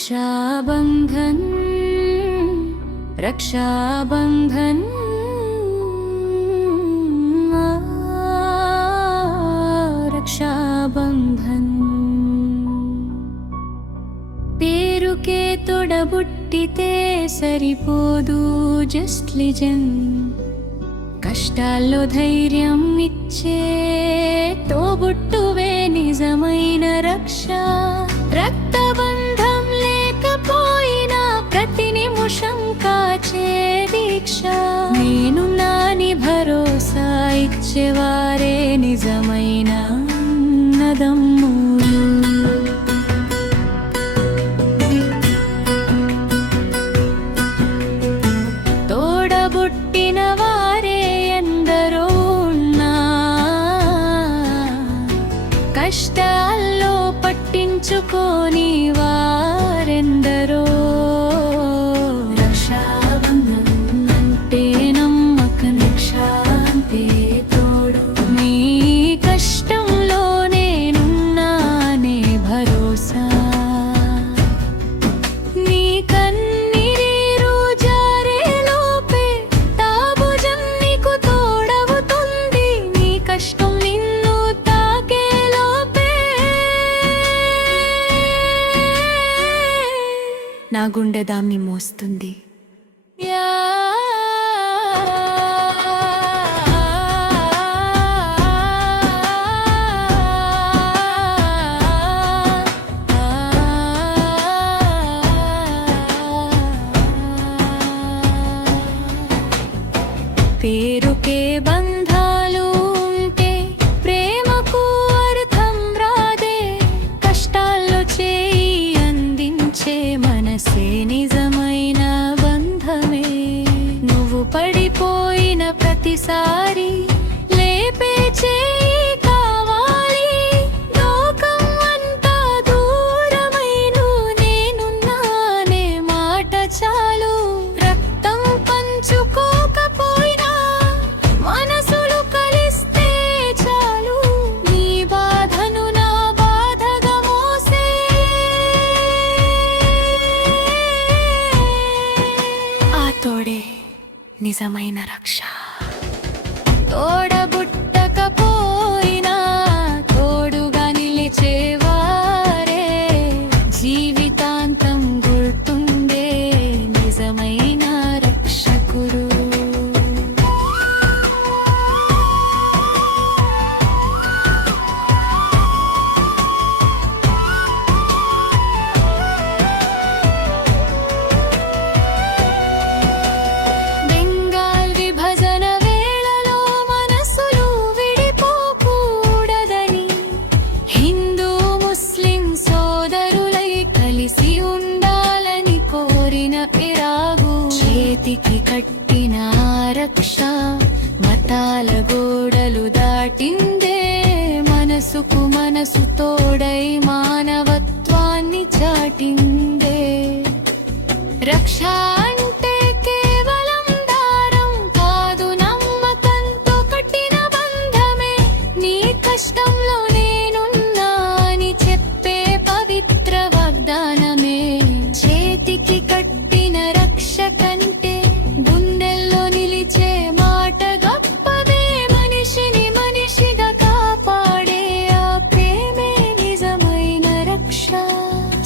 रक्षाबंधन रक्षाबंधन रक्षाबंधन పేరుకే తోడబుట్టితే సరిపోదు just listen కష్టాల్లో ధైర్యం ఇచ్చే తోబుట్టువే నిజమైన రక్ష రక్తబంధం లేకపోయినా ప్రతి నిమిషం కాచే దీక్ష నేను నాని భరోసా ఇచ్చేవారే నిజమైన అన్నదమ్ములు తోడబుట్టిన వారే ఎందరో ఉన్నా కష్టాల్లో పట్టించుకోని వారెందరో రక్షాబంధన్ అంటే నమ్మకం రక్ష అంటే తోడు నీ కష్టంలో నేనున్నానే భరోసా నీ కన్నీరు జారేలోపే తాబుజం నీకు తోడవుతుంది నీ కష్టం నిన్ను తాకేలోపే నా గుండె దాన్ని మోస్తుంది పేరుకే బంధాలు ఉంటే ప్రేమకు అర్థం రాదే కష్టాల్లో చేయి అందించే మనసే నిజమైన బంధమే నువ్వు పడిపోయిన ప్రతిసారి లేపే చేయి కావాలి లోకం అంతా దూరమైన నేనున్నానే మాట చాలు రక్తం పంచుకోకపోయినా మనసులు కలిస్తే చాలు నీ బాధను నా బాధగా మోసే ఆ తోడే నిజమైన రక్ష తోడబుట్టకపోయినా తోడుగా నిలిచేవారే జీవితాంతం గుర్తుండే నిజమైన రక్షకుడు బెంగాల్ విభజన వేళలో మనసులు విడిపోకూడదని హిందూ ముస్లిం సోదరులై కలిసి ఉండాలని కోరిన పిరాగు చేతికి కట్టిన రక్ష మతాల గోడలు దాటిందే మనసుకు మనసు తోడై మానవత్వాన్ని చాటిందే రక్ష అంటే కేవలం దారం కాదు నమ్మకంతో కట్టిన బంధమే నీ కష్టంలో నేనున్నా అని చెప్పే పవిత్ర వాగ్దానమే చేతికి కట్టిన రక్ష కంటే గుండెల్లో నిలిచే మాట గొప్పదే మనిషిని మనిషిగా కాపాడే ఆ ప్రేమే నిజమైన రక్ష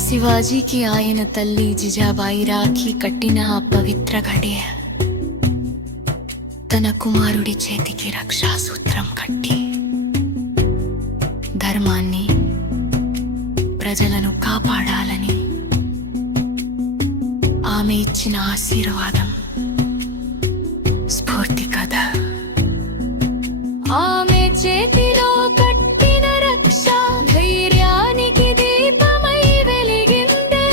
శివాజీకి ఆయన తల్లి జిజాబాయి రాఖీ కట్టిన ఆ పవిత్ర గడియ తన కుమారుడి చేతికి రక్షాసూత్రం కట్టి ధర్మాన్ని ప్రజలను కాపాడాలని ఆమె ఇచ్చిన ఆశీర్వాదం స్ఫూర్తి కథ ఆమె చేతిలో కట్టిన రక్ష ధైర్యానికి దీపమై వెలిగిందే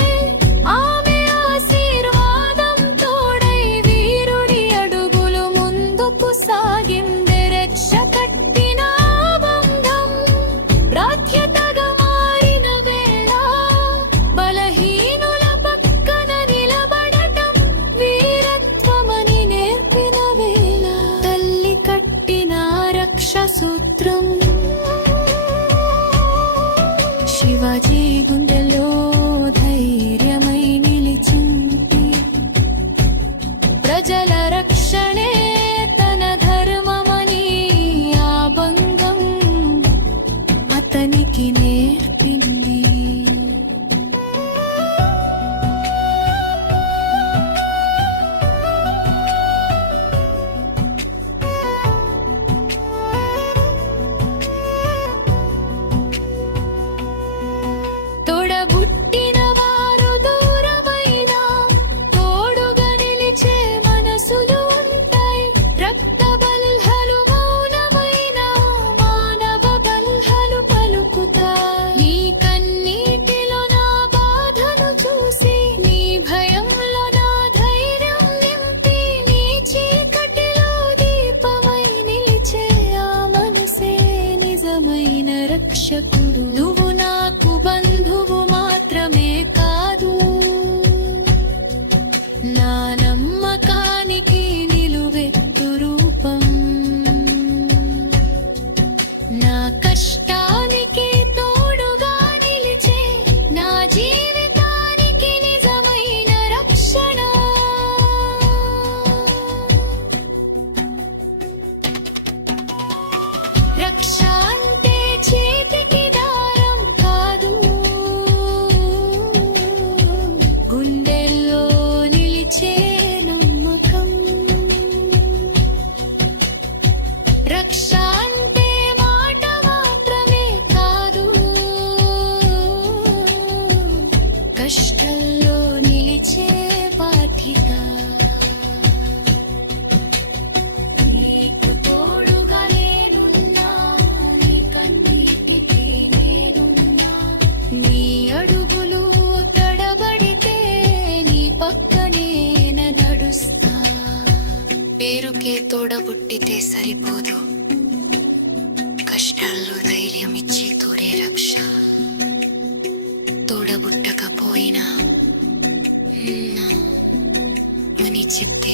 ఆమె ఆశీర్వాదం తోడై వీరుడి అడుగులు ముందుకు సాగిందే రక్ష కట్టిన బంధం బాధ్యతగా మారిన వేళ బలహీనుల పక్కన నిలబడటం వీరత్వమని నేర్పిన సరిపోదు, కష్టాల్లో ధైర్యం ఇచ్చి తోడే రక్ష. తోడబుట్టకపోయినా అని చెప్తే